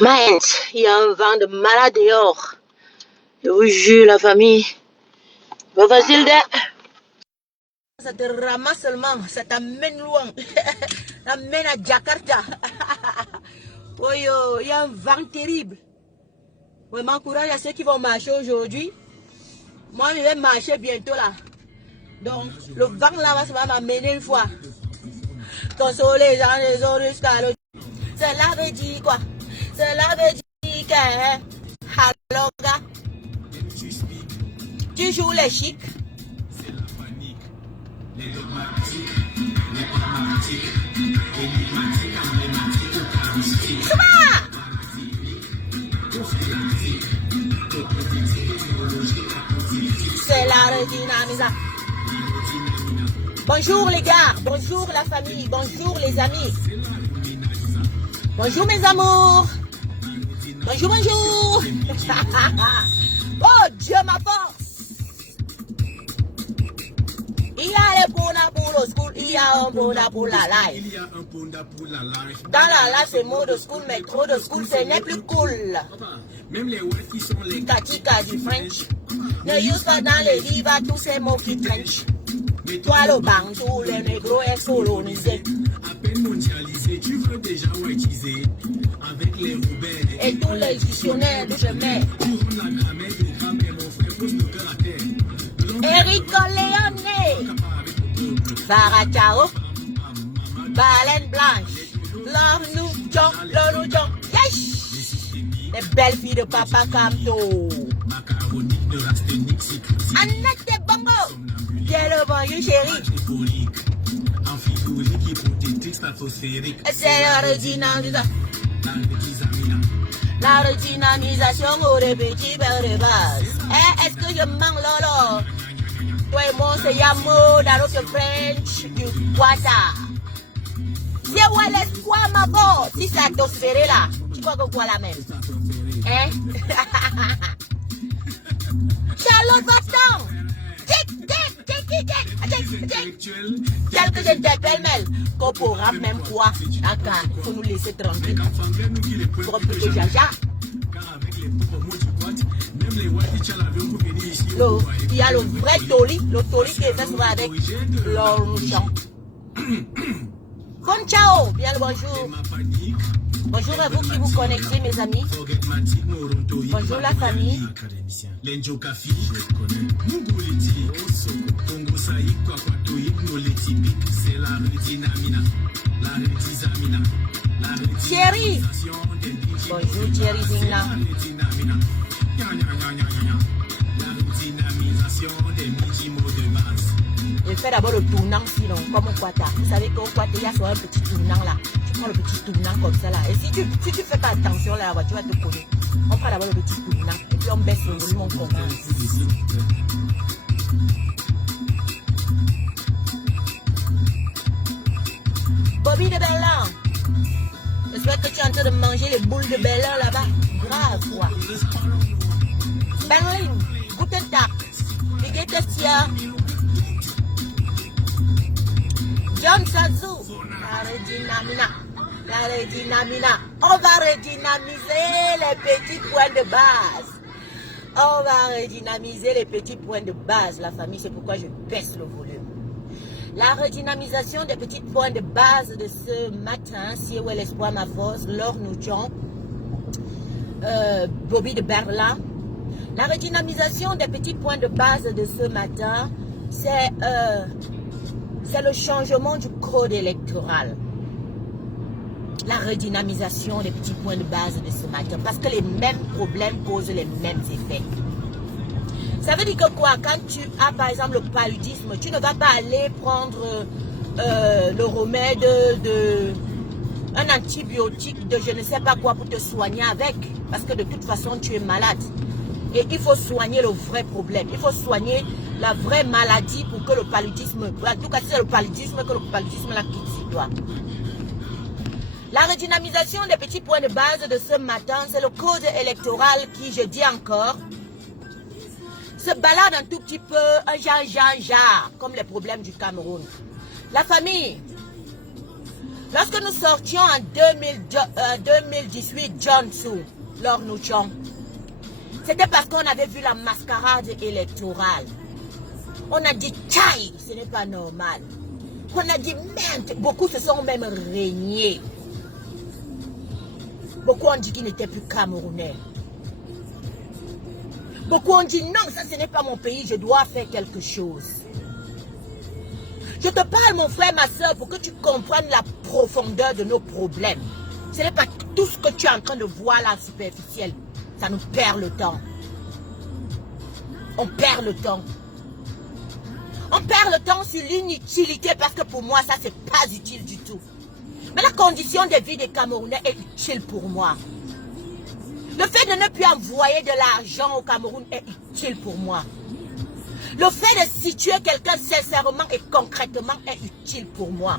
Mince, il y a un vent de malade dehors. Je vous jure, la famille. Pas facile de... Ça te ramasse seulement, ça t'amène loin. T'amène à Jakarta. Oh yo, il y a un vent terrible. Vraiment courage à ceux qui vont marcher aujourd'hui. Moi, je vais marcher bientôt là. Donc, le vent là va m'amener une fois. Consoler les gens, les autres jusqu'à l'autre. Cela veut dire quoi? Cela veut dire que... Alors, gars, tu joues les chics. C'est la redynamisation. Bonjour les gars, bonjour la famille, bonjour les amis. Bonjour mes amours. Bonjour, bonjour. Oh Dieu ma force. Il y a les punda pour le school, il y a un punda pour la life. Dans la life c'est mode school, mais trop de school ce n'est plus cool. Même les words qui sont les Katika du French. Ne use pas dans les livres tous ces mots qui trenchent. Toi le bantou, les négros est colonisé. à peine mondialisés, tu veux déjà whiteiser. Avec les roubaix Et tous les dictionnaires que je mets. tu rends la grammaire de grammaire, mon frère, pose le cœur à terre. Eric Léoné. Farah Chao. Baleine blanche. Lornou John. Yes! Les belles filles de Papa Camto. Macaronique de l'asthénique, c'est Annette Bongo. Bien le bonjour chérie. amphigorique, hypothétique, stratosphérique. C'est la redynamisation. La La redynamisation au petit bel de base. Eh, est-ce que je manque lolo? Toi et moi, c'est Yamo, dans l'autre French, du Guata. C'est où est l'espoir, ma botte? Si c'est atmosphéré là, tu crois que quoi la même? Hein? Charlotte va-t'en! Tic, tic, tic, tic, tic, tic, tic. Tel que je t'appelle, Mel, qu'on pourra même quoi? D'accord, il faut nous laisser tranquille. Pour plus de jaja. Il y a le vrai toli qui est fait souvent avec l'orgeon. Bon ciao, bien le bonjour. Bonjour à vous qui vous connectez, mes amis. Bonjour la famille. Thierry. Bonjour Thierry Zingla. Je fais d'abord le tournant sinon, comme au Quata. Vous savez qu'au Quata, il y a soit un petit tournant là. Tu prends le petit tournant comme ça là. Et si tu fais pas attention là, la voiture va te coller. On prend d'abord le petit tournant. Et puis on baisse le volume, on commence. Bobby de Berlin. J'espère que tu es en train de manger les boules de Berlin là-bas. Grave quoi. Berlin, guten Tag. Wie geht es dir? John Sazou, la redynamina. On va redynamiser les petits points de base. On va redynamiser les petits points de base, la famille. C'est pourquoi je baisse le volume. La redynamisation des petits points de base de ce matin, si où est l'espoir, ma force, Laure Noujon, Bobby de Berlin. La redynamisation des petits points de base de ce matin, c'est le changement du code électoral. La redynamisation des petits points de base de ce matin. Parce que les mêmes problèmes causent les mêmes effets. Ça veut dire que quoi? Quand tu as par exemple le paludisme, tu ne vas pas aller prendre le remède un antibiotique de je ne sais pas quoi pour te soigner avec. Parce que de toute façon, tu es malade. Et il faut soigner le vrai problème. Il faut soigner la vraie maladie pour que le paludisme, en tout cas c'est le paludisme, que le paludisme la quitte sur toi. La redynamisation des petits points de base de ce matin, c'est le code électoral qui, je dis encore, se balade un tout petit peu, un genre, comme les problèmes du Cameroun. La famille, Lorsque nous sortions en 2018, John Tzu, Lord Nuchong, c'était parce qu'on avait vu la mascarade électorale. On a dit, tchaï, ce n'est pas normal. On a dit, merde, beaucoup se sont même régnés. Beaucoup ont dit qu'ils n'étaient plus Camerounais. Beaucoup ont dit, non, ça ce n'est pas mon pays, je dois faire quelque chose. Je te parle, mon frère, ma soeur, pour que tu comprennes la profondeur de nos problèmes. Ce n'est pas tout ce que tu es en train de voir là, superficiel. Ça nous perd le temps. On perd le temps. On perd le temps sur l'inutilité parce que pour moi, ça, c'est pas utile du tout. Mais la condition de vie des Camerounais est utile pour moi. Le fait de ne plus envoyer de l'argent au Cameroun est utile pour moi. Le fait de situer quelqu'un sincèrement et concrètement est utile pour moi.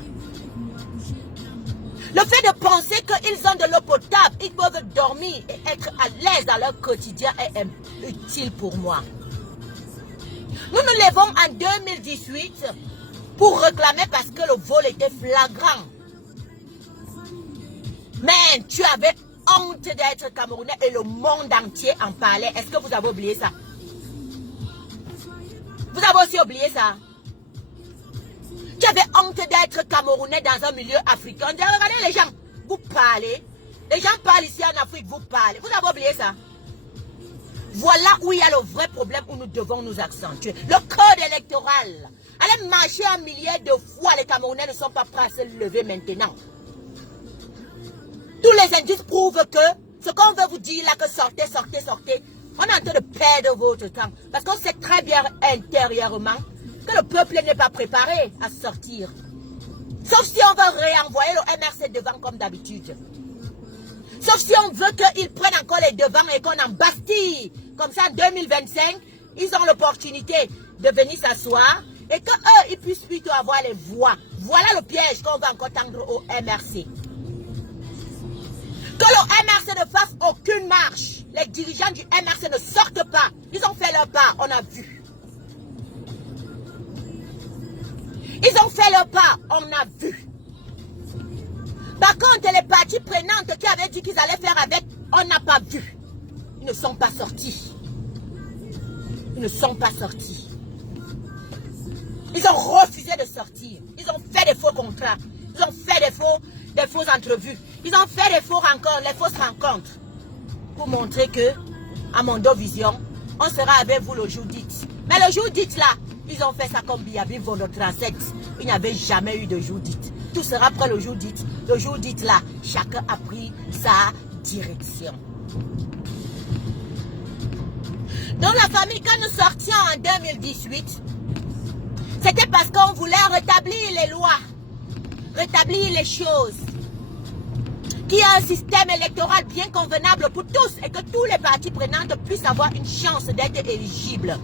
Le fait de penser qu'ils ont de l'eau potable, ils peuvent dormir et être à l'aise dans leur quotidien est utile pour moi. Nous nous levons en 2018 pour réclamer parce que le vol était flagrant. Mais tu avais honte d'être Camerounais et le monde entier en parlait. Est-ce que vous avez oublié ça? Vous avez aussi oublié ça? Tu avais honte d'être Camerounais dans un milieu africain. Regardez les gens, vous parlez. Les gens parlent ici en Afrique, vous parlez. Vous avez oublié ça? Voilà où il y a le vrai problème où nous devons nous accentuer. Le code électoral. Allez marcher un millier de fois, les Camerounais ne sont pas prêts à se lever maintenant. Tous les indices prouvent que ce qu'on veut vous dire là, que sortez, sortez, sortez, on est en train de perdre votre temps. Parce qu'on sait très bien intérieurement que le peuple n'est pas préparé à sortir. Sauf si on veut réenvoyer le MRC devant comme d'habitude. Sauf si on veut qu'ils prennent encore les devants et qu'on en bastille. Comme ça, en 2025, ils ont l'opportunité de venir s'asseoir et qu'eux, ils puissent plutôt avoir les voix. Voilà le piège qu'on va encore tendre au MRC. Que le MRC ne fasse aucune marche. Les dirigeants du MRC ne sortent pas. Ils ont fait leur part, on a vu. Ils ont fait leur part, on a vu. Par contre, les parties prenantes qui avaient dit qu'ils allaient faire avec, on n'a pas vu. Ils ne sont pas sortis. Ils ne sont pas sortis. Ils ont refusé de sortir. Ils ont fait des faux contrats. Ils ont fait des fausses entrevues. Ils ont fait des faux rencontres, les fausses rencontres. Pour montrer que, à Mondo Vision, on sera avec vous le jour dit. Mais le jour dit là, ils ont fait ça comme Biabi notre ancêtre. Il n'y avait jamais eu de jour dit. Tout sera prêt le jour dit. Le jour dit là, chacun a pris sa direction. Dans la famille, quand nous sortions en 2018, c'était parce qu'on voulait rétablir les lois, rétablir les choses, qu'il y ait un système électoral bien convenable pour tous et que tous les partis prenantes puissent avoir une chance d'être éligibles.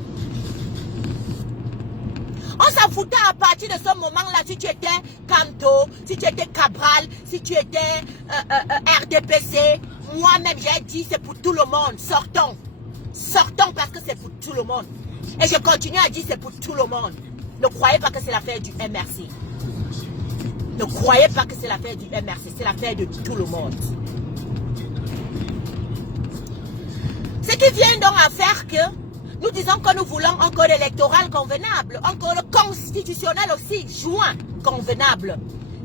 On s'en foutait à partir de ce moment-là si tu étais Kanto, si tu étais Cabral, si tu étais RDPC. Moi-même, j'ai dit c'est pour tout le monde. Sortons. Sortons parce que c'est pour tout le monde. Et je continue à dire c'est pour tout le monde. Ne croyez pas que c'est l'affaire du MRC. Ne croyez pas que c'est l'affaire du MRC. C'est l'affaire de tout le monde. Ce qui vient donc à faire que nous disons que nous voulons un code électoral convenable, un code constitutionnel aussi, joint, convenable,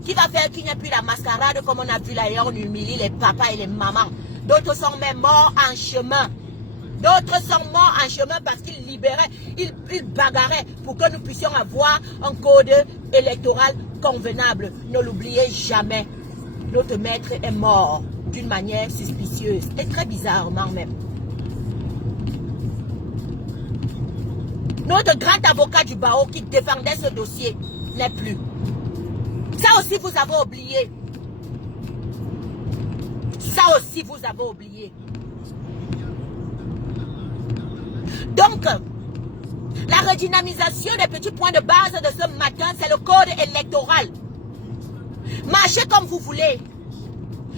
qui va faire qu'il n'y ait plus la mascarade comme on a vu là et on humilie les papas et les mamans. D'autres sont même morts en chemin. D'autres sont morts en chemin parce qu'ils libéraient, ils bagarraient pour que nous puissions avoir un code électoral convenable. Ne l'oubliez jamais. Notre maître est mort d'une manière suspicieuse et très bizarrement même. Notre grand avocat du barreau qui défendait ce dossier n'est plus. Ça aussi vous avez oublié. Ça aussi vous avez oublié. Donc, la redynamisation des petits points de base de ce matin, c'est le code électoral. Marchez comme vous voulez.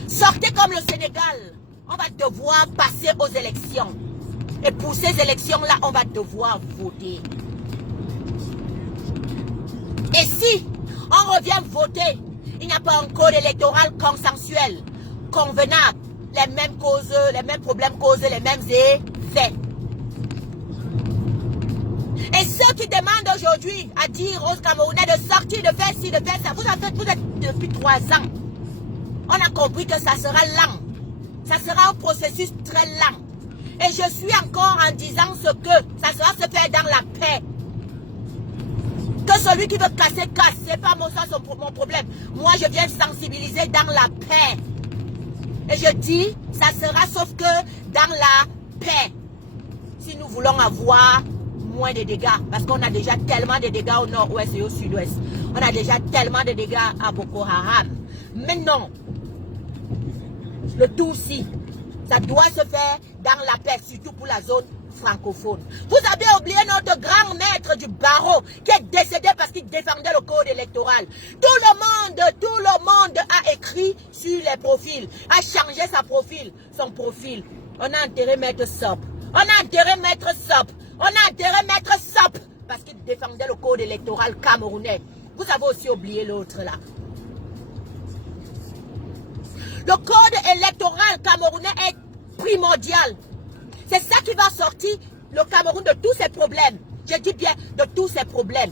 Sortez comme le Sénégal. On va devoir passer aux élections. Et pour ces élections-là, on va devoir voter. Et si on revient voter Il n'y a pas un code électoral consensuel, convenable. Les mêmes causes, les mêmes problèmes causent les mêmes effets. Et ceux qui demandent aujourd'hui à dire aux Camerounais de sortir, de faire ci, de faire ça, vous êtes depuis 3 ans. On a compris que ça sera lent. Ça sera un processus très lent. Et je suis encore en disant ce que ça sera se faire dans la paix. Que celui qui veut casser, casse. C'est pas mon problème. Moi, je viens sensibiliser dans la paix. Et je dis, ça sera sauf que dans la paix. Si nous voulons avoir moins de dégâts, parce qu'on a déjà tellement de dégâts au nord-ouest et au sud-ouest. On a déjà tellement de dégâts à Boko Haram. Maintenant, le tout aussi, ça doit se faire dans la paix, surtout pour la zone francophone. Vous avez oublié notre grand maître du barreau qui est décédé parce qu'il défendait le code électoral. Tout le monde a écrit sur les profils, a changé son profil. On a enterré Maître Sop. Parce qu'il défendait le code électoral camerounais. Vous avez aussi oublié l'autre là. Le code électoral camerounais est primordial. C'est ça qui va sortir le Cameroun de tous ses problèmes. Je dis bien de tous ses problèmes.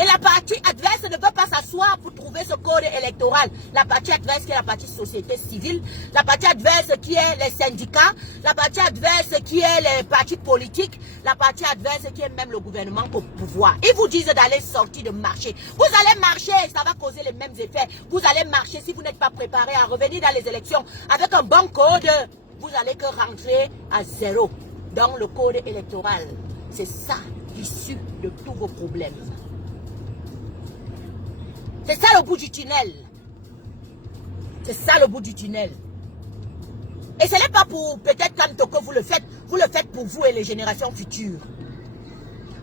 Et la partie adverse ne veut pas s'asseoir pour trouver ce code électoral. La partie adverse qui est la partie société civile, la partie adverse qui est les syndicats, la partie adverse qui est les partis politiques, la partie adverse qui est même le gouvernement au pouvoir. Ils vous disent d'aller sortir de marcher. Vous allez marcher, ça va causer les mêmes effets. Vous allez marcher si vous n'êtes pas préparé à revenir dans les élections avec un bon code. Vous allez que rentrer à zéro dans le code électoral. C'est ça l'issue de tous vos problèmes. C'est ça le bout du tunnel. C'est ça le bout du tunnel. Et ce n'est pas pour peut-être comme que vous le faites pour vous et les générations futures.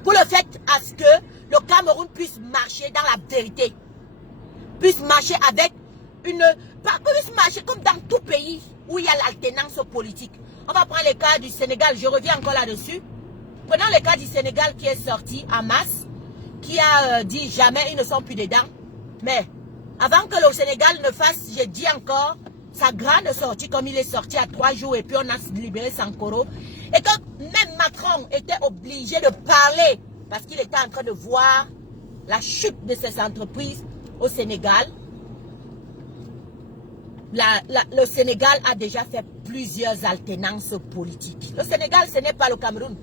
Vous le faites à ce que le Cameroun puisse marcher dans la vérité. Puisse marcher avec puisse marcher comme dans tout pays où il y a l'alternance politique. On va prendre le cas du Sénégal, je reviens encore là-dessus. Prenons le cas du Sénégal qui est sorti en masse, qui a dit jamais ils ne sont plus dedans. Mais avant que le Sénégal ne fasse, je dis encore, sa grande sortie comme il est sorti à 3 jours et puis on a libéré Sankoro. Et que même Macron était obligé de parler parce qu'il était en train de voir la chute de ces entreprises au Sénégal. Le Sénégal a déjà fait plusieurs alternances politiques. Le Sénégal, ce n'est pas le Cameroun.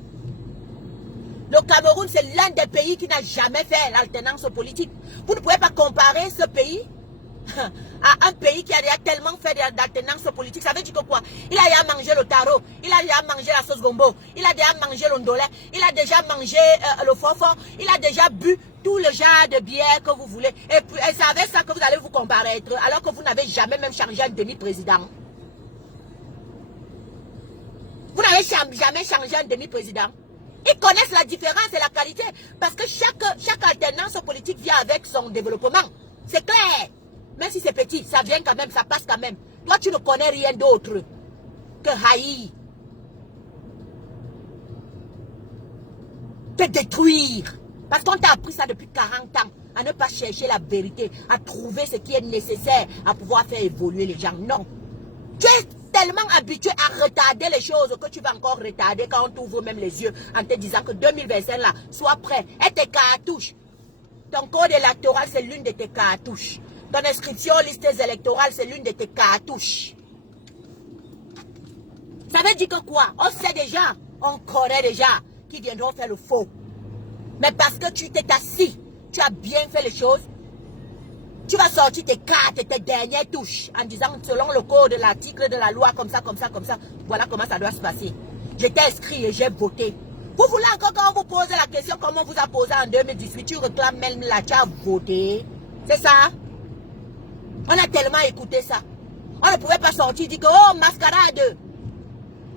Le Cameroun, c'est l'un des pays qui n'a jamais fait l'alternance politique. Vous ne pouvez pas comparer ce pays à un pays qui a déjà tellement fait d'alternance politique. Ça veut dire que quoi? Il a déjà mangé le taro, il a déjà mangé la sauce gombo, il a déjà mangé l'ondolé, il a déjà mangé le fofo, il a déjà bu tout le genre de bière que vous voulez. Et c'est avec ça que vous allez vous comparer, alors que vous n'avez jamais même changé un demi-président. Vous n'avez jamais changé un demi-président. Ils connaissent la différence et la qualité. Parce que chaque alternance politique vient avec son développement. C'est clair. Même si c'est petit, ça vient quand même, ça passe quand même. Toi, tu ne connais rien d'autre que haïr. Te détruire. Parce qu'on t'a appris ça depuis 40 ans. À ne pas chercher la vérité. À trouver ce qui est nécessaire. À pouvoir faire évoluer les gens. Non. Tu es tellement habitué à retarder les choses que tu vas encore retarder quand on t'ouvre même les yeux en te disant que 2025 là, sois prêt. Et tes cartouches. Ton code électoral, c'est l'une de tes cartouches. Ton inscription aux listes électorales, c'est l'une de tes cartouches. Ça veut dire que quoi? On sait déjà, on connaît déjà qui viendront faire le faux. Mais parce que tu t'es assis, tu as bien fait les choses, tu vas sortir tes cartes et tes dernières touches en disant selon le code, l'article de la loi, comme ça, comme ça, comme ça. Voilà comment ça doit se passer. J'étais inscrit et j'ai voté. Vous voulez encore quand on vous pose la question comment on vous a posé en 2018, tu réclames même là, tu as voté. C'est ça? On a tellement écouté ça. On ne pouvait pas sortir dire que oh mascarade.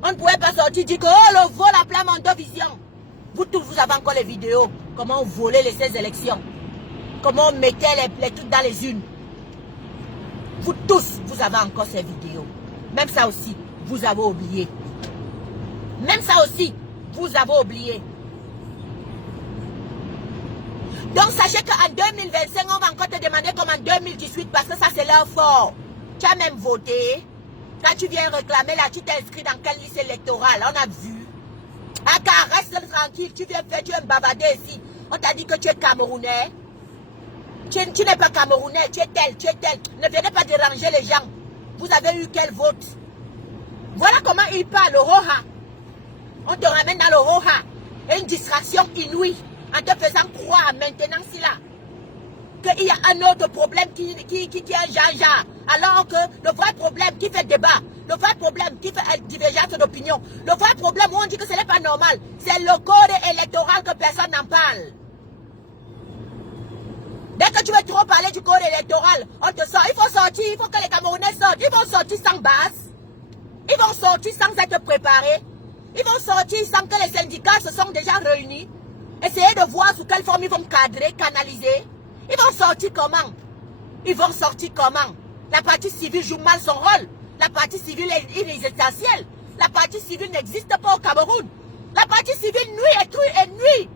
On ne pouvait pas sortir dire que oh le vol à plat Mondovision. Vous tous vous avez encore les vidéos. Comment on volait ces élections. Comment on mettait les trucs dans les urnes. Vous tous, vous avez encore ces vidéos. Même ça aussi, vous avez oublié. Même ça aussi, vous avez oublié. Donc sachez qu'en 2025, on va encore te demander comme en 2018 parce que ça c'est leur fort. Tu as même voté. Quand tu viens réclamer là, tu t'es inscrit dans quelle liste électorale? On a vu. Ah car reste tranquille, tu viens faire, tu es bavardé ici. On t'a dit que tu es Camerounais. Tu n'es pas Camerounais, tu es tel, tu es tel. Ne venez pas déranger les gens. Vous avez eu quel vote? Voilà comment il parle, le Roha. On te ramène dans le Roha. Et une distraction inouïe. En te faisant croire maintenant si là qu'il y a un autre problème qui est un jaja. Alors que le vrai problème qui fait débat, le vrai problème qui fait divergence d'opinion, le vrai problème où on dit que ce n'est pas normal, c'est le code électoral que personne n'en parle. Dès que tu veux trop parler du code électoral, on te sort. Il faut sortir, il faut que les Camerounais sortent. Ils vont sortir sans base. Ils vont sortir sans être préparés. Ils vont sortir sans que les syndicats se sont déjà réunis. Essayer de voir sous quelle forme ils vont cadrer, canaliser. Ils vont sortir comment? Ils vont sortir comment? La partie civile joue mal son rôle. La partie civile est inessentielle. La partie civile n'existe pas au Cameroun. La partie civile nuit et nuit.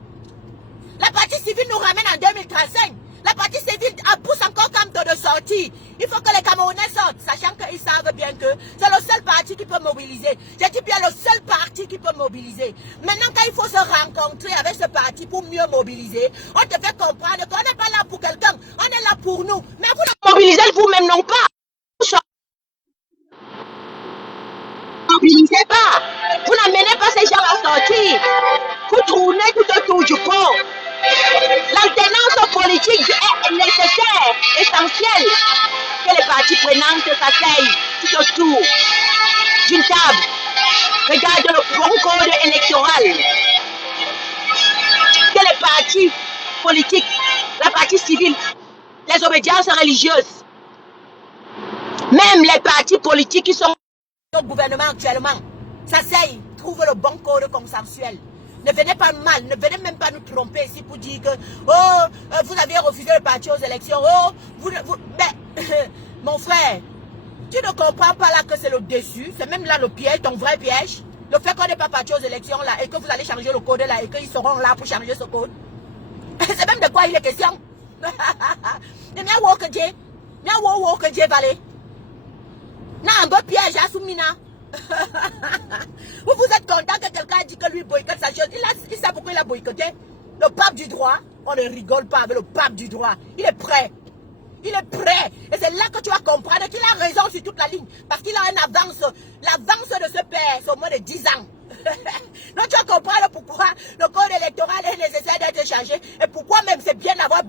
La partie civile nous ramène en 2035. La partie civile pousse encore comme de sortie. Il faut que les Camerounais sortent, sachant qu'ils savent bien que c'est le seul parti qui peut mobiliser. J'ai dit bien le seul parti qui peut mobiliser. Maintenant, quand il faut se rencontrer avec ce parti pour mieux mobiliser, on te fait comprendre qu'on n'est pas là pour quelqu'un, on est là pour nous. Mais vous ne mobilisez vous-même non pas. Vous ne mobilisez pas. Vous n'amenez pas ces gens à sortir. Vous tournez tout autour du corps. L'alternance politique est nécessaire, essentielle. Que les parties prenantes s'asseyent tout autour d'une table. Regarde le bon code électoral. Que les partis politiques, la partie civile, les obédiences religieuses, même les partis politiques qui sont au gouvernement actuellement, s'asseyent, trouvent le bon code consensuel. Ne venez pas mal, ne venez même pas nous tromper ici pour dire que vous avez refusé de partir aux élections. Mais, mon frère, tu ne comprends pas là que c'est le déçu, c'est même là le piège, ton vrai piège. Le fait qu'on n'est pas parti aux élections là et que vous allez changer le code là et qu'ils seront là pour changer ce code. C'est même de quoi il est question. Un beau piège à Soumina. Vous êtes content que quelqu'un a dit que lui boycotte sa chose. Il sait pourquoi il a boycotté. Le pape du droit, on ne rigole pas avec le pape du droit. Il est prêt. Il est prêt. Et c'est là que tu vas comprendre qu'il a raison sur toute la ligne. Parce qu'il a une avance. L'avance de ce père, c'est au moins de 10 ans. Donc tu vas comprendre pourquoi le code électoral est nécessaire d'être changé. Et pourquoi même c'est bien d'avoir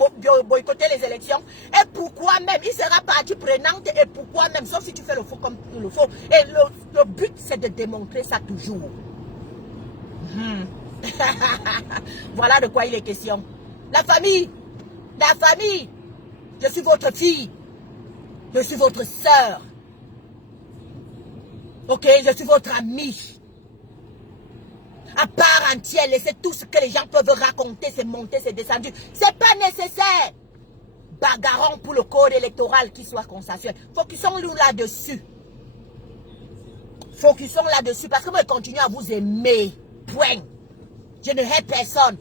boycotté les élections. Et pourquoi même il sera partie prenante. Et pourquoi même, sauf si tu fais le faux comme il le faut. Et le but c'est de démontrer ça toujours. Voilà de quoi il est question. La famille. Je suis votre fille. Je suis votre soeur. Ok, je suis votre amie. À part entière, laissez tout ce que les gens peuvent raconter, c'est monté, c'est descendu. C'est pas nécessaire. Bagarrons pour le code électoral qui soit consensuel. Focusons-nous là-dessus. Focusons là-dessus parce que moi, je continue à vous aimer. Point. Je ne hais personne.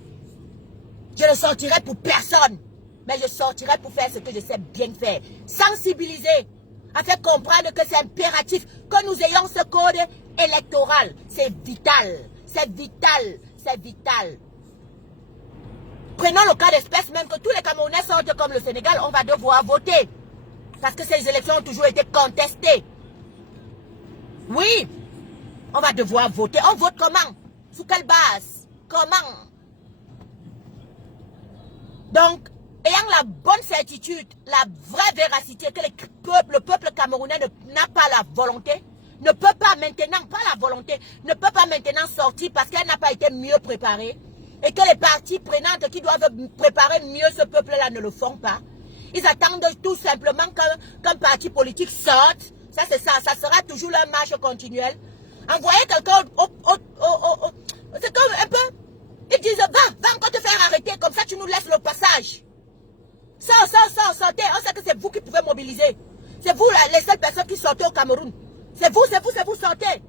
Je ne sortirai pour personne. Mais je sortirai pour faire ce que je sais bien faire. Sensibiliser. À faire comprendre que c'est impératif que nous ayons ce code électoral. C'est vital. C'est vital, c'est vital. Prenons le cas d'espèce même que tous les Camerounais sortent comme le Sénégal, on va devoir voter. Parce que ces élections ont toujours été contestées. Oui, on va devoir voter. On vote comment? Sous quelle base? Comment? Donc, ayant la bonne certitude, la vraie véracité que le peuple camerounais n'a pas la volonté, ne peut pas maintenant, pas la volonté, ne peut pas maintenant sortir parce qu'elle n'a pas été mieux préparée et que les parties prenantes qui doivent préparer mieux ce peuple-là ne le font pas. Ils attendent tout simplement qu'un parti politique sorte. Ça, c'est ça. Ça sera toujours leur marche continuelle. Envoyer quelqu'un c'est comme un peu... Ils disent, va encore te faire arrêter. Comme ça, tu nous laisses le passage. Sortez. On sait que c'est vous qui pouvez mobiliser. C'est vous les seules personnes qui sortez au Cameroun. C'est vous, sortez.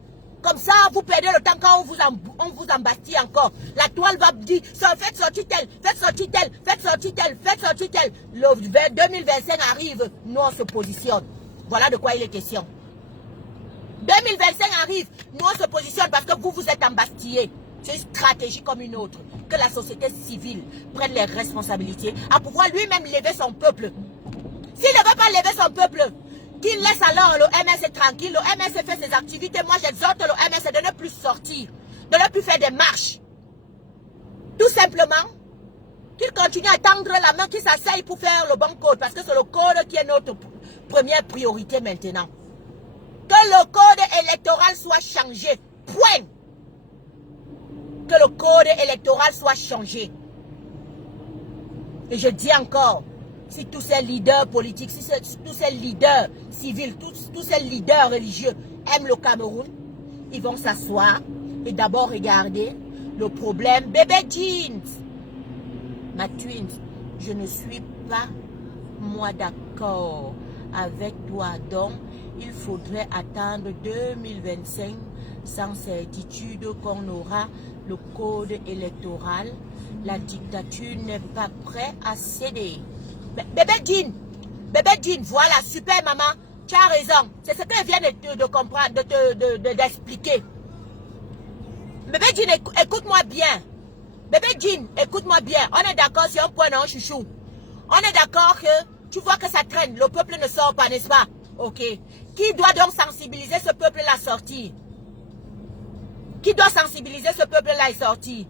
Comme ça, vous perdez le temps quand on vous embastille encore. La toile va dire, faites sortir tel, faites sortir tel, faites sortir tel, faites sortir tel. Le 2025 arrive, nous on se positionne. Voilà de quoi il est question. 2025 arrive, nous on se positionne parce que vous êtes embastillés. C'est une stratégie comme une autre. Que la société civile prenne les responsabilités à pouvoir lui-même lever son peuple. S'il ne veut pas lever son peuple, qu'il laisse alors le MS tranquille, le MS fait ses activités. Moi, j'exhorte le MS de ne plus sortir, de ne plus faire des marches. Tout simplement, qu'il continue à tendre la main, qu'il s'asseye pour faire le bon code, parce que c'est le code qui est notre première priorité maintenant. Que le code électoral soit changé. Point. Que le code électoral soit changé. Et je dis encore, si tous ces leaders politiques, si tous ces leaders civils, tous ces leaders religieux aiment le Cameroun, ils vont s'asseoir et d'abord regarder le problème. Bébé Jeans, ma twin, je ne suis pas, moi, d'accord avec toi. Donc, il faudrait attendre 2025 sans certitude qu'on aura le code électoral. La dictature n'est pas prête à céder. Bébé Jean, voilà, super maman, tu as raison. C'est ce qu'elle vient de comprendre, d'expliquer. Bébé Jean, écoute-moi bien. Bébé Jean, écoute-moi bien. On est d'accord sur un point, non, chouchou. On est d'accord que tu vois que ça traîne, le peuple ne sort pas, n'est-ce pas? Ok. Qui doit donc sensibiliser ce peuple-là à sortir? Qui doit sensibiliser ce peuple-là à sortir?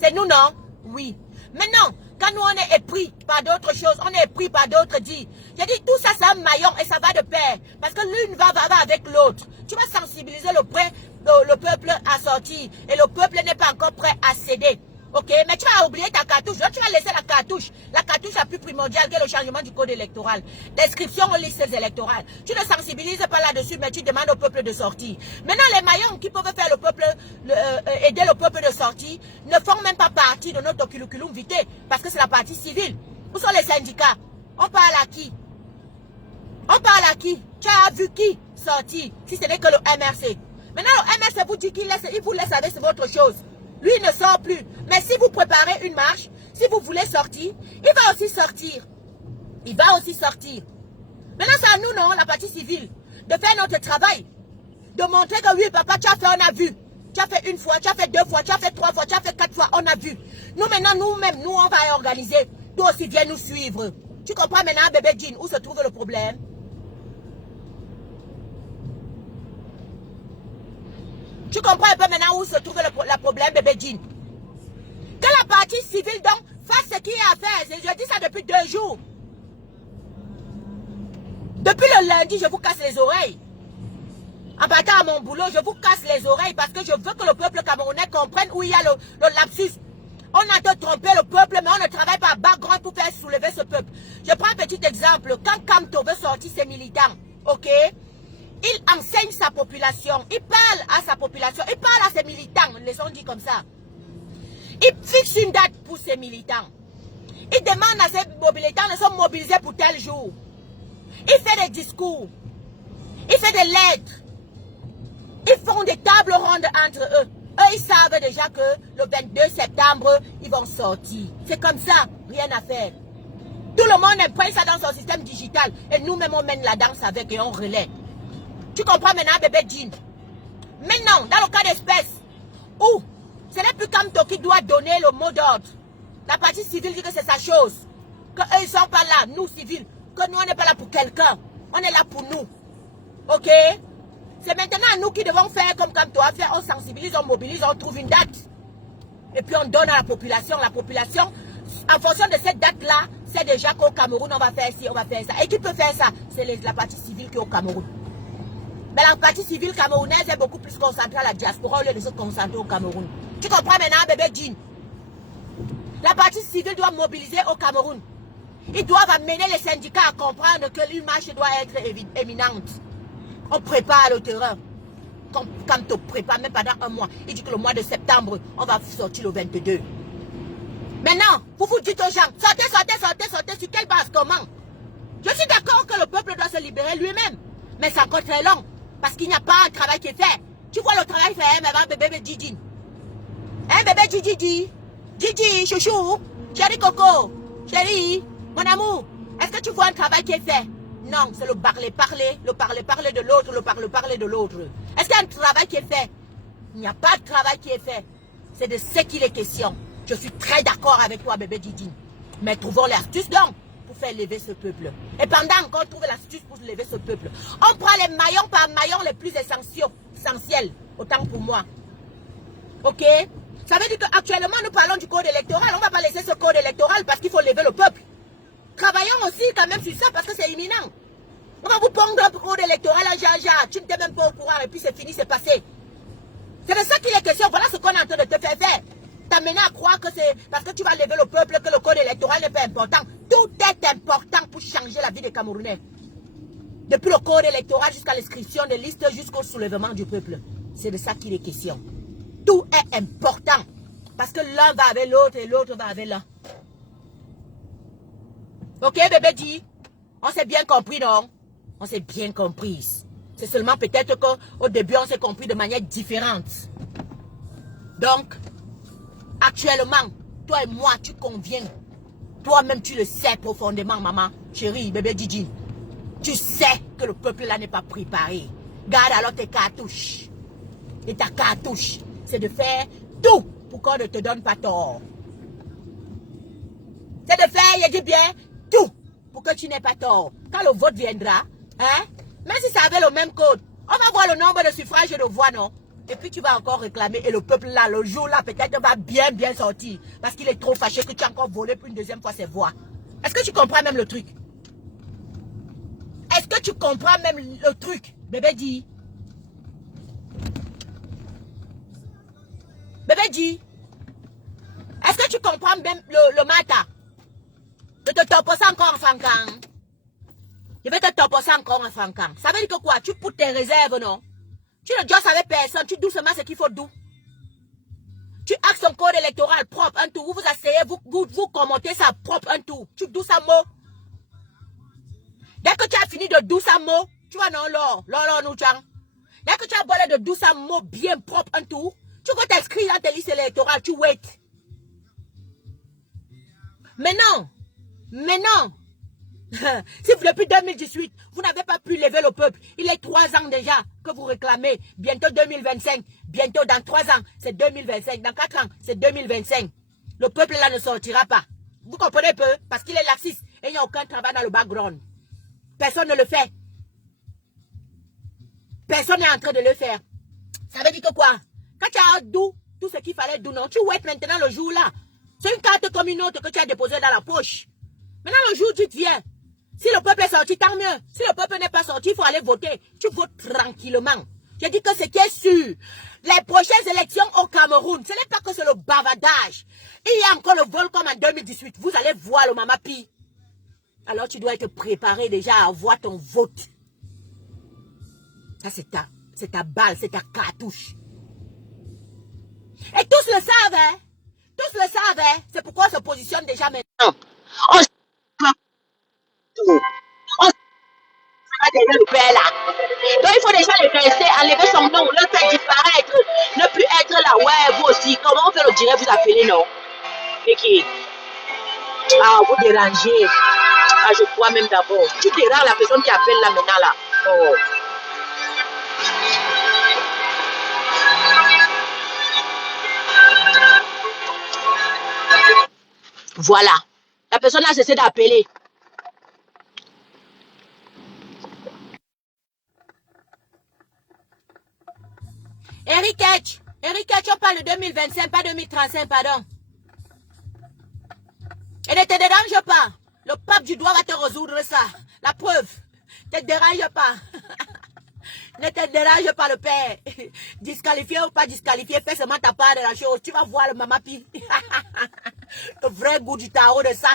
C'est nous, non? Oui. Maintenant, quand nous on est épris par d'autres choses, on est épris par d'autres dits. J'ai dit tout ça c'est un maillon et ça va de pair. Parce que l'une va avec l'autre. Tu vas sensibiliser le peuple à sortir. Et le peuple n'est pas encore prêt à céder. Ok, mais tu vas oublier ta cartouche. Donc tu vas laisser la cartouche. La cartouche la plus primordiale que le changement du code électoral. D'inscription aux listes électorales. Tu ne sensibilises pas là-dessus, mais tu demandes au peuple de sortir. Maintenant, les maillons qui peuvent faire le peuple, aider le peuple de sortir, ne font même pas partie de notre curriculum vitae. Parce que c'est la partie civile. Où sont les syndicats? On parle à qui? On parle à qui? Tu as vu qui sortir? Si ce n'est que le MRC. Maintenant, le MRC vous dit qu'il vous laisse avec votre chose. Lui ne sort plus. Mais si vous préparez une marche, si vous voulez sortir, il va aussi sortir. Il va aussi sortir. Maintenant, c'est à nous, non, la partie civile, de faire notre travail. De montrer que oui, papa, tu as fait, on a vu. Tu as fait une fois, tu as fait deux fois, tu as fait trois fois, tu as fait quatre fois, on a vu. Nous, maintenant, nous-mêmes, nous, on va organiser. Toi aussi, viens nous suivre. Tu comprends maintenant, bébé Jean, où se trouve le problème? Tu comprends un peu maintenant où se trouve le problème, bébé Jean? Que la partie civile, donc, fasse ce qu'il y a à faire. Je dis ça depuis 2 jours. Depuis le lundi, je vous casse les oreilles. En partant à mon boulot, je vous casse les oreilles parce que je veux que le peuple camerounais comprenne où il y a le lapsus. On a de tromper le peuple, mais on ne travaille pas à background pour faire soulever ce peuple. Je prends un petit exemple. Quand Kamto veut sortir ses militants, ok? Il enseigne sa population, il parle à sa population, il parle à ses militants, les ont dit comme ça. Il fixe une date pour ses militants. Il demande à ses militants de se mobiliser pour tel jour. Il fait des discours, il fait des lettres, ils font des tables rondes entre eux. Eux, ils savent déjà que le 22 septembre, ils vont sortir. C'est comme ça, rien à faire. Tout le monde imprime ça dans son système digital et nous-mêmes, on mène la danse avec et on relaie. Tu comprends maintenant, bébé Jean? Maintenant, dans le cas d'espèce, où ce n'est plus Kamto qui doit donner le mot d'ordre. La partie civile dit que c'est sa chose. Qu'eux, ils ne sont pas là, nous, civils. Que nous, on n'est pas là pour quelqu'un. On est là pour nous. Ok? C'est maintenant à nous qui devons faire comme Kamto a fait. On sensibilise, on mobilise, on trouve une date. Et puis on donne à la population. La population, en fonction de cette date-là, c'est déjà qu'au Cameroun, on va faire ci, on va faire ça. Et qui peut faire ça? C'est la partie civile qui est au Cameroun. Mais la partie civile camerounaise est beaucoup plus concentrée à la diaspora au lieu de se concentrer au Cameroun. Tu comprends maintenant, bébé Jean? La partie civile doit mobiliser au Cameroun. Ils doivent amener les syndicats à comprendre que l'une marche doit être éminente. On prépare le terrain. Quand on prépare, même pendant 1 mois, il dit que le mois de septembre, on va sortir le 22. Maintenant, vous vous dites aux gens, sortez, sortez, sortez, sortez, sur quelle base, comment? Je suis d'accord que le peuple doit se libérer lui-même. Mais c'est encore très long. Parce qu'il n'y a pas un travail qui est fait. Tu vois le travail fait, mais bébé Didi. Hein, bébé Didi? Didi, chouchou, chérie Coco, chérie, mon amour, est-ce que tu vois un travail qui est fait? Non, c'est le parler de l'autre, le parler de l'autre. Est-ce qu'il y a un travail qui est fait? Il n'y a pas de travail qui est fait. C'est de ce qu'il est question. Je suis très d'accord avec toi, bébé Didi. Mais trouvons l'astuce donc pour faire lever ce peuple. Et pendant qu'on trouve l'astuce pour lever ce peuple, on prend les maillons par maillons les plus essentiels, autant pour moi. Ok? Ça veut dire qu'actuellement, nous parlons du code électoral. On ne va pas laisser ce code électoral parce qu'il faut lever le peuple. Travaillons aussi quand même sur ça parce que c'est imminent. On va vous prendre un code électoral à Jaja. Tu n'étais même pas au courant et puis c'est fini, c'est passé. C'est de ça qu'il est question. Voilà ce qu'on est en train de te faire faire. T'amener à croire que c'est parce que tu vas lever le peuple que le code électoral n'est pas important. Tout est important pour changer la vie des Camerounais. Depuis le code électoral jusqu'à l'inscription des listes jusqu'au soulèvement du peuple. C'est de ça qu'il est question. Tout est important. Parce que l'un va avec l'autre et l'autre va avec l'un. Ok, bébé dit, on s'est bien compris, non? On s'est bien compris. C'est seulement peut-être qu'au début, on s'est compris de manière différente. Donc, actuellement, toi et moi, tu conviens. Toi-même, tu le sais profondément, maman, chérie, bébé Didi. Tu sais que le peuple là n'est pas préparé. Garde alors tes cartouches. Et ta cartouche, c'est de faire tout pour qu'on ne te donne pas tort. C'est de faire, il dit bien, tout pour que tu n'aies pas tort. Quand le vote viendra, hein, même si ça avait le même code, on va voir le nombre de suffrages et de voix, non? Et puis tu vas encore réclamer et le peuple là, le jour là, peut-être va bien sortir. Parce qu'il est trop fâché que tu as encore volé pour une deuxième fois ses voix. Est-ce que tu comprends même le truc? Est-ce que tu comprends même le truc? Bébé dit. Bébé dit. Est-ce que tu comprends même le matin? Je te toposer encore en francan. Je vais te toposer encore en francan. Ça veut dire que quoi? Tu poutes tes réserves, non? Tu ne josses avec personne. Tu doucement ce qu'il faut doux. Tu axes ton code électoral propre, un tour. Vous vous asseyez, vous commentez ça propre, un tour. Tu douces un mot. Dès que tu as fini de douce un mot, tu vois non, l'or, nous, tchang. Dès que tu as volé de douce un mot bien propre, un tour, tu vas t'inscrire dans tes listes électorales, tu wait. Mais non. Si depuis 2018, vous n'avez pas pu lever le peuple, il est 3 ans déjà que vous réclamez, bientôt 2025, bientôt dans 3 ans, c'est 2025, dans 4 ans, c'est 2025. Le peuple là ne sortira pas. Vous comprenez peu? Parce qu'il est laxiste et il n'y a aucun travail dans le background. Personne ne le fait. Personne n'est en train de le faire. Ça veut dire que quoi? Quand tu as d'où tout ce qu'il fallait d'où, non, tu wait maintenant le jour là. C'est une carte comme une autre que tu as déposée dans la poche. Maintenant le jour tu te viens. Si le peuple est sorti, tant mieux. Si le peuple n'est pas sorti, il faut aller voter. Tu votes tranquillement. Je dis que ce qui est sûr, les prochaines élections au Cameroun, ce n'est pas que c'est le bavardage. Il y a encore le vol comme en 2018. Vous allez voir le mamapi. Alors tu dois être préparé déjà à avoir ton vote. Ça c'est ta balle, c'est ta cartouche. Et tous le savent, hein? Tous le savent, hein? C'est pourquoi on se positionne déjà maintenant. On se derrière le père là. Donc il faut déjà le rester, enlever son nom, le faire disparaître, ne plus être là. Ouais, vous aussi. Comment on fait le direct, vous appelez, non? Et qui? Ah, vous dérangez. Ah, je crois même d'abord. Tu déranges la personne qui appelle là maintenant là. Oh. Voilà. La personne a cessé d'appeler. Eric H, on parle de 2025, pas 2035, pardon. Et ne te dérange pas. Le pape du doigt va te résoudre ça. La preuve. Ne te dérange pas. Ne te dérange pas le père. Disqualifié ou pas disqualifié, fais seulement ta part de la chose. Tu vas voir le mamapi. Le vrai goût du tarot de ça.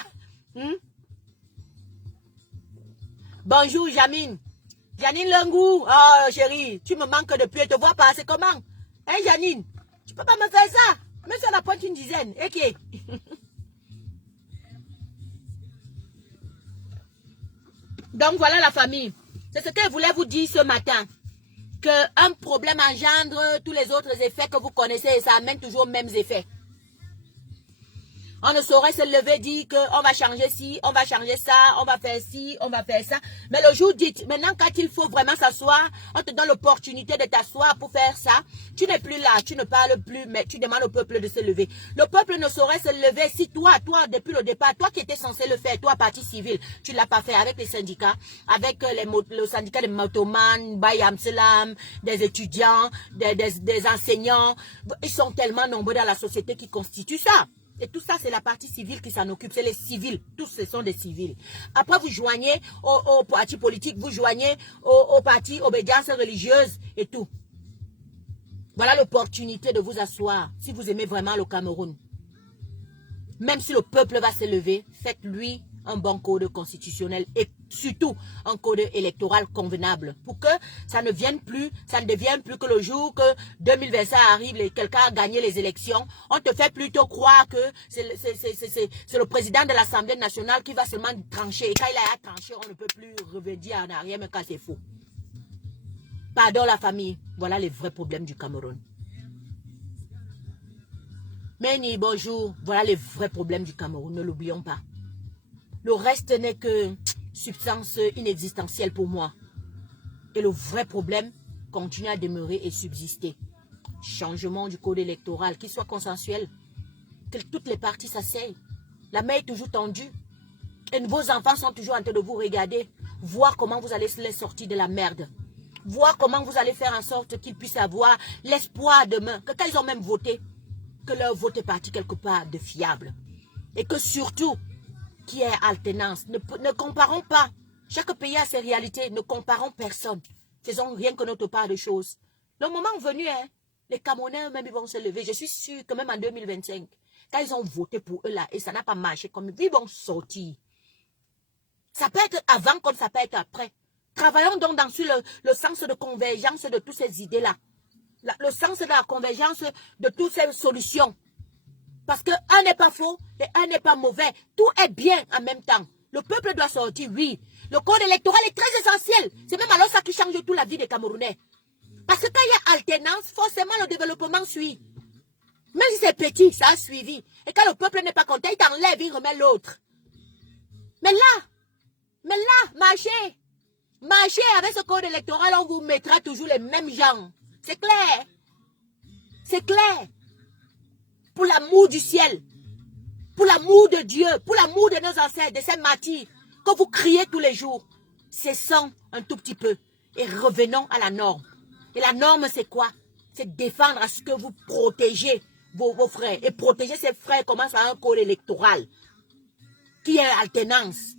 Bonjour Jamine. Janine Lengou. Oh chérie, tu me manques depuis. Je te vois passer comment? Hein Janine? Tu peux pas me faire ça? Même si on appointe une dizaine. Ok. Donc voilà la famille. C'est ce que je voulais vous dire ce matin. qu'un problème engendre tous les autres effets que vous connaissez et ça amène toujours aux mêmes effets. On ne saurait se lever, dire qu'on va changer ci, on va changer ça, on va faire ci, on va faire ça. Mais le jour dit, maintenant quand il faut vraiment s'asseoir, on te donne l'opportunité de t'asseoir pour faire ça. Tu n'es plus là, tu ne parles plus, mais tu demandes au peuple de se lever. Le peuple ne saurait se lever si toi, depuis le départ, toi qui étais censé le faire, toi, parti civil, tu ne l'as pas fait avec les syndicats, avec le syndicat des motoman, Bayamselam, des étudiants, des enseignants. Ils sont tellement nombreux dans la société qui constituent ça. Et tout ça, c'est la partie civile qui s'en occupe. C'est les civils. Tous, ce sont des civils. Après, vous joignez au parti politique, vous joignez au parti obédience religieuse et tout. Voilà l'opportunité de vous asseoir. Si vous aimez vraiment le Cameroun. Même si le peuple va se lever, faites-lui un bon code constitutionnel et surtout un code électoral convenable pour que ça ne devienne plus que le jour que 2025 arrive et quelqu'un a gagné les élections, on te fait plutôt croire que c'est le président de l'Assemblée nationale qui va seulement trancher et quand il a tranché, on ne peut plus revenir en arrière même quand c'est faux. Pardon la famille, voilà les vrais problèmes du Cameroun. Meni, bonjour, voilà les vrais problèmes du Cameroun, ne l'oublions pas. Le reste n'est que substance inexistentielle pour moi. Et le vrai problème continue à demeurer et subsister. Changement du code électoral, qu'il soit consensuel, que toutes les parties s'asseyent. La main est toujours tendue. Et vos enfants sont toujours en train de vous regarder, voir comment vous allez les sortir de la merde. Voir comment vous allez faire en sorte qu'ils puissent avoir l'espoir demain, que quand ils ont même voté, que leur vote est parti quelque part de fiable. Et que surtout, qui est alternance. Ne comparons pas. Chaque pays a ses réalités. Ne comparons personne. Faisons rien que notre part de choses. Le moment venu, hein, les Camerounais eux-mêmes ils vont se lever. Je suis sûre que même en 2025, quand ils ont voté pour eux là, et ça n'a pas marché comme ils vont sortir. Ça peut être avant comme ça peut être après. Travaillons donc dans le sens de convergence de toutes ces idées-là. Le sens de la convergence de toutes ces solutions. Parce que un n'est pas faux et un n'est pas mauvais. Tout est bien en même temps. Le peuple doit sortir, oui. Le code électoral est très essentiel. C'est même alors ça qui change toute la vie des Camerounais. Parce que quand il y a alternance, forcément le développement suit. Même si c'est petit, ça a suivi. Et quand le peuple n'est pas content, il t'enlève, il remet l'autre. Mais là, marchez. Marchez avec ce code électoral, on vous mettra toujours les mêmes gens. C'est clair. C'est clair. Pour l'amour du ciel, pour l'amour de Dieu, pour l'amour de nos ancêtres, de ces martyrs que vous criez tous les jours. Cessons un tout petit peu et revenons à la norme. Et la norme, c'est quoi? C'est défendre à ce que vous protégez vos frères. Et protéger ces frères commence par un code électoral qui est alternance.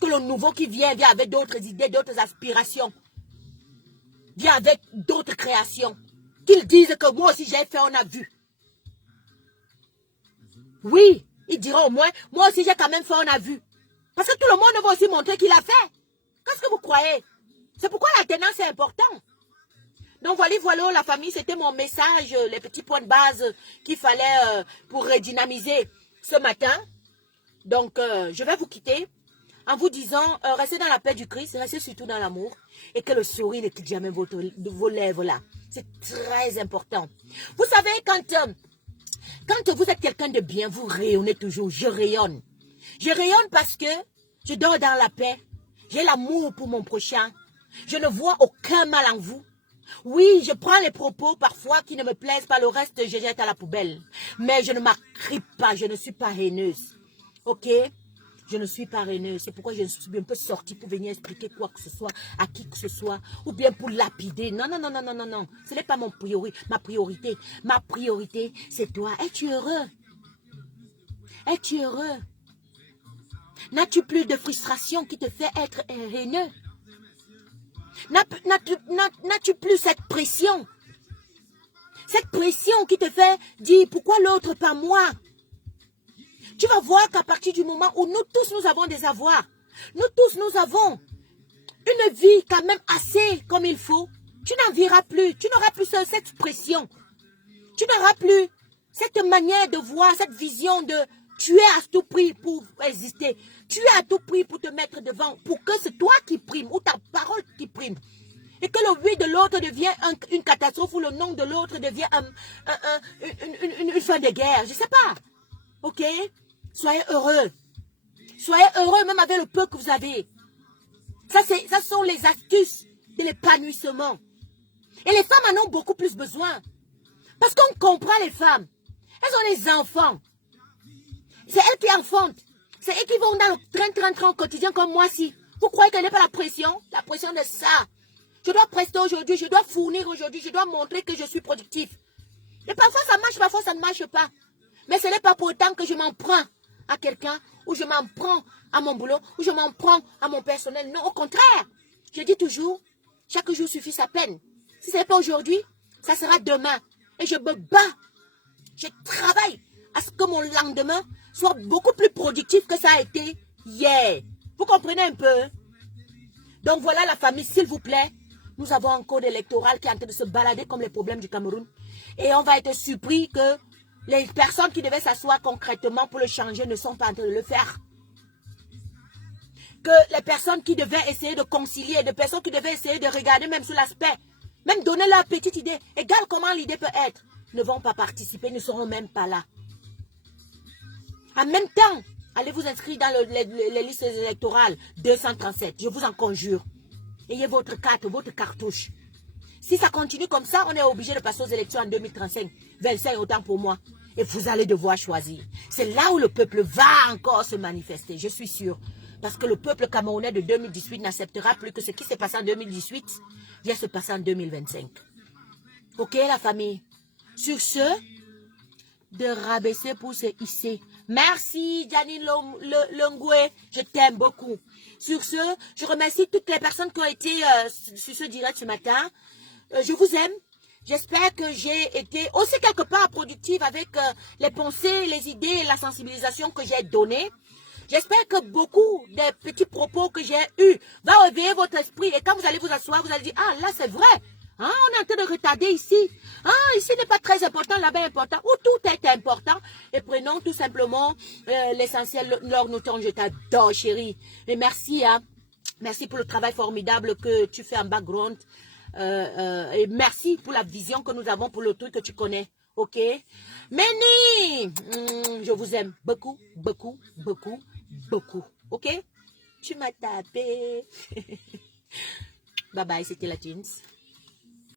Que le nouveau qui vient avec d'autres idées, d'autres aspirations. Vient avec d'autres créations. Qu'ils disent que moi aussi j'ai fait, on a vu. Oui, ils diront au moins, moi aussi j'ai quand même fait, on a vu. Parce que tout le monde va aussi montrer qu'il a fait. Qu'est-ce que vous croyez? C'est pourquoi l'alternance est important. Donc voilà la famille, c'était mon message, les petits points de base qu'il fallait pour redynamiser ce matin. Donc je vais vous quitter en vous disant, restez dans la paix du Christ, restez surtout dans l'amour et que le sourire ne quitte jamais vos lèvres là. C'est très important. Vous savez, quand vous êtes quelqu'un de bien, vous rayonnez toujours. Je rayonne. Je rayonne parce que je dors dans la paix. J'ai l'amour pour mon prochain. Je ne vois aucun mal en vous. Oui, je prends les propos parfois qui ne me plaisent pas. Le reste, je jette à la poubelle. Mais je ne m'agrippe pas. Je ne suis pas haineuse. Ok? Je ne suis pas haineuse. C'est pourquoi je ne suis un peu sortie pour venir expliquer quoi que ce soit à qui que ce soit. Ou bien pour lapider. Non. Ce n'est pas ma priorité. Ma priorité, c'est toi. Es-tu heureux? Es-tu heureux? N'as-tu plus de frustration qui te fait être haineux? N'as-tu plus cette pression? Cette pression qui te fait dire pourquoi l'autre pas moi? Tu vas voir qu'à partir du moment où nous tous nous avons des avoirs, nous tous nous avons une vie quand même assez comme il faut, tu n'en vivras plus, tu n'auras plus cette pression, tu n'auras plus cette manière de voir, cette vision de tuer à tout prix pour exister, tuer à tout prix pour te mettre devant, pour que c'est toi qui prime ou ta parole qui prime. Et que le oui de l'autre devient une catastrophe ou le non de l'autre devient une fin de guerre. Je ne sais pas. Ok? Soyez heureux. Soyez heureux même avec le peu que vous avez. Ça sont les astuces de l'épanouissement. Et les femmes en ont beaucoup plus besoin. Parce qu'on comprend les femmes. Elles ont des enfants. C'est elles qui enfantent. C'est elles qui vont dans le train au quotidien comme moi si. Vous croyez qu'elle n'est pas la pression? La pression de ça. Je dois prester aujourd'hui, je dois fournir aujourd'hui, je dois montrer que je suis productif. Et parfois ça marche, parfois ça ne marche pas. Mais ce n'est pas pour autant que je m'en prends à quelqu'un, ou je m'en prends à mon boulot, ou je m'en prends à mon personnel. Non, au contraire. Je dis toujours, chaque jour suffit sa peine. Si ce n'est pas aujourd'hui, ça sera demain. Et je me bats. Je travaille à ce que mon lendemain soit beaucoup plus productif que ça a été hier. Vous comprenez un peu? Donc voilà la famille, s'il vous plaît. Nous avons un code électoral qui est en train de se balader comme les problèmes du Cameroun. Et on va être surpris que les personnes qui devaient s'asseoir concrètement pour le changer ne sont pas en train de le faire. Que les personnes qui devaient essayer de concilier, des personnes qui devaient essayer de regarder même sous l'aspect, même donner leur petite idée, égale comment l'idée peut être, ne vont pas participer, ne seront même pas là. En même temps, allez vous inscrire dans les listes électorales 237, je vous en conjure. Ayez votre carte, votre cartouche. Si ça continue comme ça, on est obligé de passer aux élections en 2035. 25 autant pour moi. Et vous allez devoir choisir. C'est là où le peuple va encore se manifester, je suis sûre. Parce que le peuple camerounais de 2018 n'acceptera plus que ce qui s'est passé en 2018 vient se passer en 2025. Ok la famille? Sur ce, de rabaisser pour se hisser. Merci Janine Longwe, je t'aime beaucoup. Sur ce, je remercie toutes les personnes qui ont été sur ce direct ce matin. Je vous aime. J'espère que j'ai été aussi quelque part productive avec les pensées, les idées et la sensibilisation que j'ai donnée. J'espère que beaucoup des petits propos que j'ai eus vont réveiller votre esprit. Et quand vous allez vous asseoir, vous allez dire, ah là c'est vrai. Hein, on est en train de retarder ici. Ah, ici n'est pas très important, là-bas important. Où tout est important. Et prenons tout simplement l'essentiel. Laure Notton, je t'adore, chérie. Mais merci, hein. Merci pour le travail formidable que tu fais en background. Et merci pour la vision que nous avons pour le truc que tu connais. Ok? Meni, je vous aime beaucoup, beaucoup, beaucoup, beaucoup. Ok? Tu m'as tapé. Bye bye, c'était la Jeans.